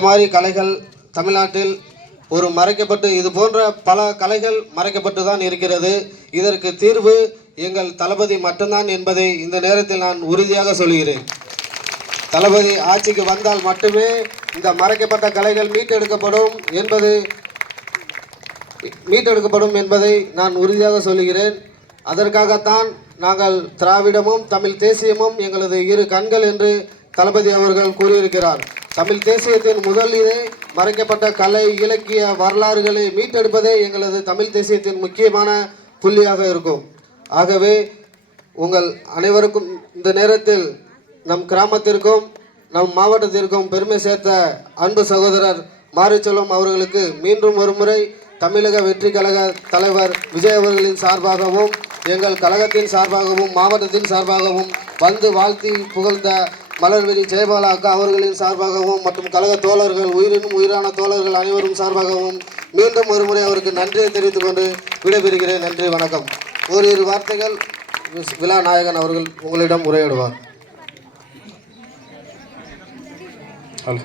இந்த மாதிரி கலைகள் தமிழ்நாட்டில் ஒரு மறைக்கப்பட்டு இது போன்ற பல கலைகள் மறைக்கப்பட்டு தான் இருக்கிறது. இதற்கு தீர்வு எங்கள் தளபதி மட்டும்தான் என்பதை இந்த நேரத்தில் நான் உறுதியாக சொல்கிறேன். தளபதி ஆட்சிக்கு வந்தால் மட்டுமே இந்த மறைக்கப்பட்ட கலைகள் மீட்டெடுக்கப்படும் என்பது மீட்டெடுக்கப்படும் என்பதை நான் உறுதியாக சொல்லுகிறேன் அதற்காகத்தான் நாங்கள் திராவிடமும் தமிழ் தேசியமும் எங்களது இரு கண்கள் என்று தளபதி அவர்கள் கூறியிருக்கிறார். தமிழ் தேசியத்தின் முதல் இதே மறைக்கப்பட்ட கலை இலக்கிய வரலாறுகளை மீட்டெடுப்பதே எங்களது தமிழ் தேசியத்தின் முக்கியமான புள்ளியாக இருக்கும். ஆகவே உங்கள் அனைவருக்கும் இந்த நேரத்தில் நம் கிராமத்திற்கும் நம் மாவட்டத்திற்கும் பெருமை சேர்த்த அன்பு சகோதரர் மாரிச்செல்வம் அவர்களுக்கு மீண்டும் ஒரு முறை தமிழக வெற்றி கழக தலைவர் விஜய் அவர்களின் சார்பாகவும் எங்கள் கழகத்தின் சார்பாகவும் மாவட்டத்தின் சார்பாகவும் வந்து வாழ்த்தி புகழ்ந்த மலர்விழி ஜெயபாலா அக்கா அவர்களின் சார்பாகவும் மற்றும் கழக தோழர்கள் உயிரினும் உயிரான தோழர்கள் அனைவரும் சார்பாகவும் மீண்டும் ஒரு முறை அவருக்கு நன்றியை தெரிவித்துக் கொண்டு விடைபெறுகிறேன். நன்றி வணக்கம். ஓரிரு வார்த்தைகள். விழா நாயகன் அவர்கள் உங்களிடம் உரையாடுவார். ஹலோ.